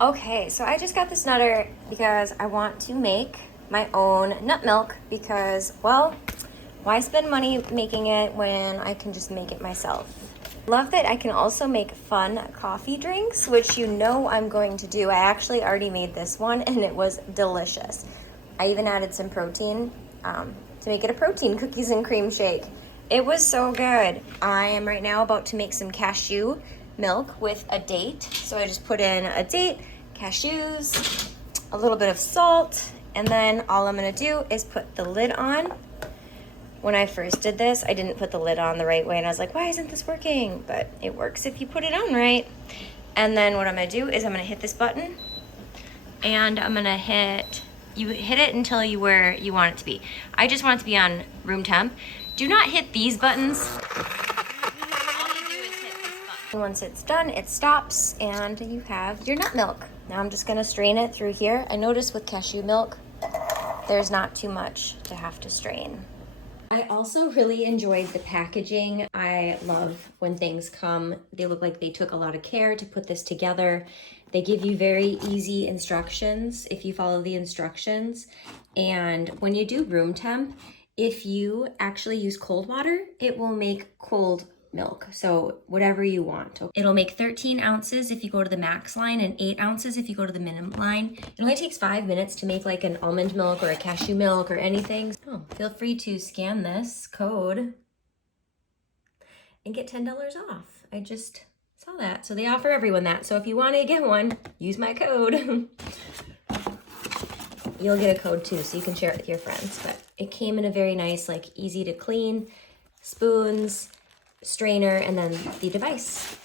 Okay, so I just got this Nutter because I want to make my own nut milk because, well, why spend money making it when I can just make it myself? Love that I can also make fun coffee drinks, which you know I'm going to do. I actually already made this one and it was delicious. I even added some protein to make it a protein cookies and cream shake. It was so good. I am right now about to make some cashew milk with a date. So I just put in a date, cashews, a little bit of salt, and then all I'm gonna do is put the lid on. When I first did this, I didn't put the lid on the right way and I was like, why isn't this working? But it works if you put it on right. And then what I'm gonna do is I'm gonna hit this button and I'm gonna you hit it until you where you want it to be. I just want it to be on room temp. Do not hit these buttons. All you do is hit this button. Once it's done, it stops and you have your nut milk. Now I'm just gonna strain it through here. I noticed with cashew milk, there's not too much to have to strain. I also really enjoyed the packaging. I love when things come, they look like they took a lot of care to put this together. They give you very easy instructions if you follow the instructions. And when you do room temp, if you actually use cold water, it will make cold milk. So whatever you want. It'll make 13 ounces if you go to the max line and 8 ounces if you go to the minimum line. It only takes 5 minutes to make like an almond milk or a cashew milk or anything. Oh, feel free to scan this code and get $10 off. I just saw that. So they offer everyone that. So if you want to get one, use my code. You'll get a code too, so you can share it with your friends. But it came in a very nice, like easy to clean, spoons, strainer, and then the device.